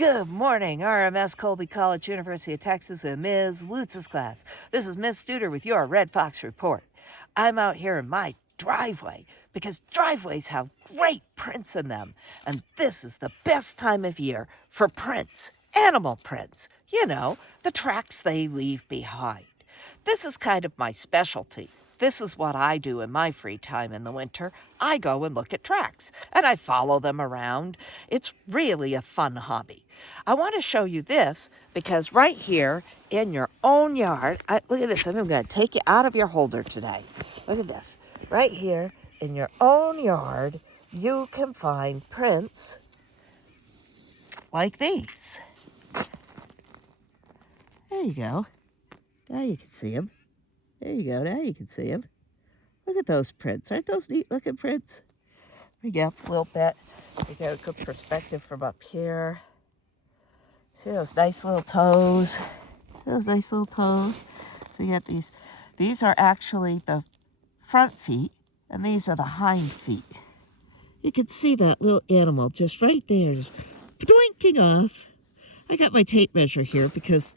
Good morning, RMS Colby College, University of Texas, and Ms. Lutz's class. This is Ms. Studer with your Red Fox Report. I'm out here in my driveway because driveways have great prints in them, and this is the best time of year for prints, animal prints. You know, the tracks they leave behind. This is kind of my specialty. This is what I do in my free time in the winter. I go and look at tracks, and I follow them around. It's really a fun hobby. I want to show you this because right here in your own yard, look at this. I'm going to take you out of your holder today. Look at this. Right here in your own yard, you can find prints like these. There you go. Now you can see them. There you go. Now you can see them. Look at those prints. Aren't those neat looking prints? Bring you up a little bit. You get a good perspective from up here. See those nice little toes? Those nice little toes. So you got these. These are actually the front feet, and these are the hind feet. You can see that little animal just right there, just doinking off. I got my tape measure here because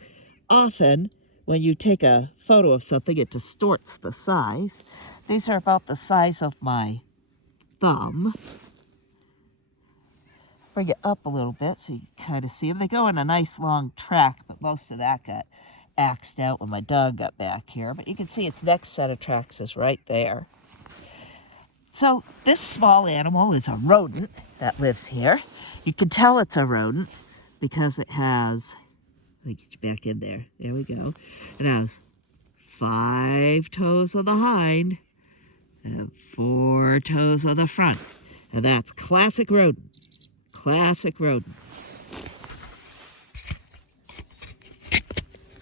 often when you take a photo of something, it distorts the size. These are about the size of my thumb. Bring it up a little bit so you can kind of see them. They go in a nice long track, but most of that got axed out when my dog got back here. But you can see its next set of tracks is right there. So this small animal is a rodent that lives here. You can tell it's a rodent because it has, let me get you back in there. There we go. It has 5 toes on the hind and 4 toes on the front. And that's classic rodent. Classic rodent.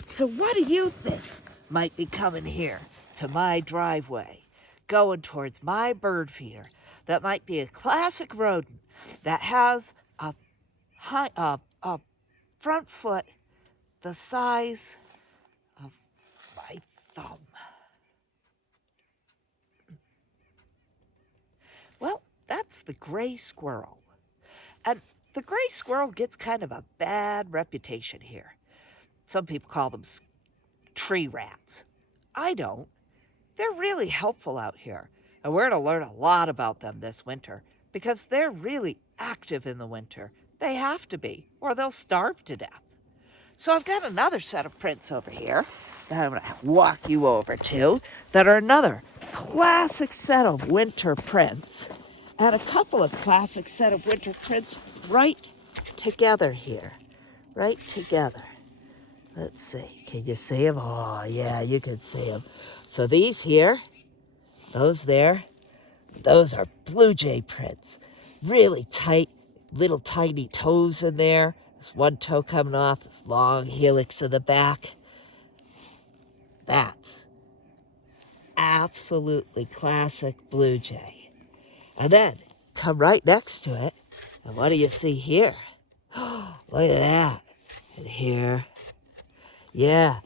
So what do you think might be coming here to my driveway, going towards my bird feeder that might be a classic rodent that has a front foot the size of my thumb? Well, that's the gray squirrel. And the gray squirrel gets kind of a bad reputation here. Some people call them tree rats. I don't. They're really helpful out here, and we're going to learn a lot about them this winter because they're really active in the winter. They have to be, or they'll starve to death. So I've got another set of prints over here that I'm going to walk you over to that are another classic set of winter prints and a couple of classic set of winter prints right together here. Right together. Let's see. Can you see them? Oh, yeah, you can see them. So these here, those there, those are blue jay prints. Really tight, little tiny toes in there. There's one toe coming off, this long helix in the back. That's absolutely classic blue jay. And then come right next to it, and what do you see here? Look at that. And here. Yeah,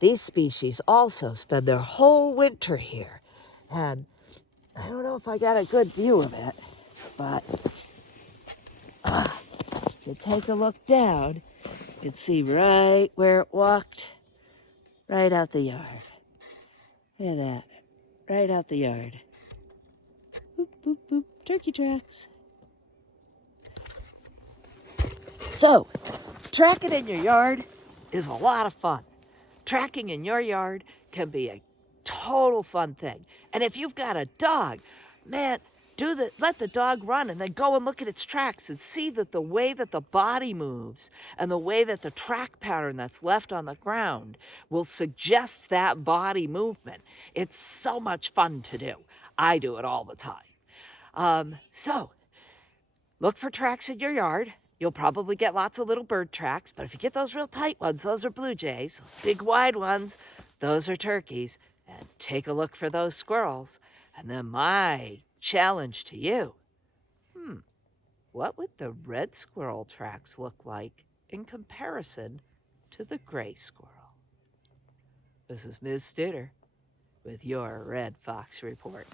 these species also spend their whole winter here. And I don't know if I got a good view of it, but if you take a look down, you can see right where it walked, right out the yard. Look at that, right out the yard. Boop, boop, boop, turkey tracks. So, tracking in your yard is a lot of fun. Tracking in your yard can be a total fun thing. And if you've got a dog, man, let the dog run and then go and look at its tracks and see that the way that the body moves and the way that the track pattern that's left on the ground will suggest that body movement. It's so much fun to do. I do it all the time. So look for tracks in your yard. You'll probably get lots of little bird tracks, but if you get those real tight ones, those are blue jays. Big wide ones, those are turkeys. And take a look for those squirrels. And then my challenge to you, what would the red squirrel tracks look like in comparison to the gray squirrel? This is Ms. Studer with your Red Fox Report.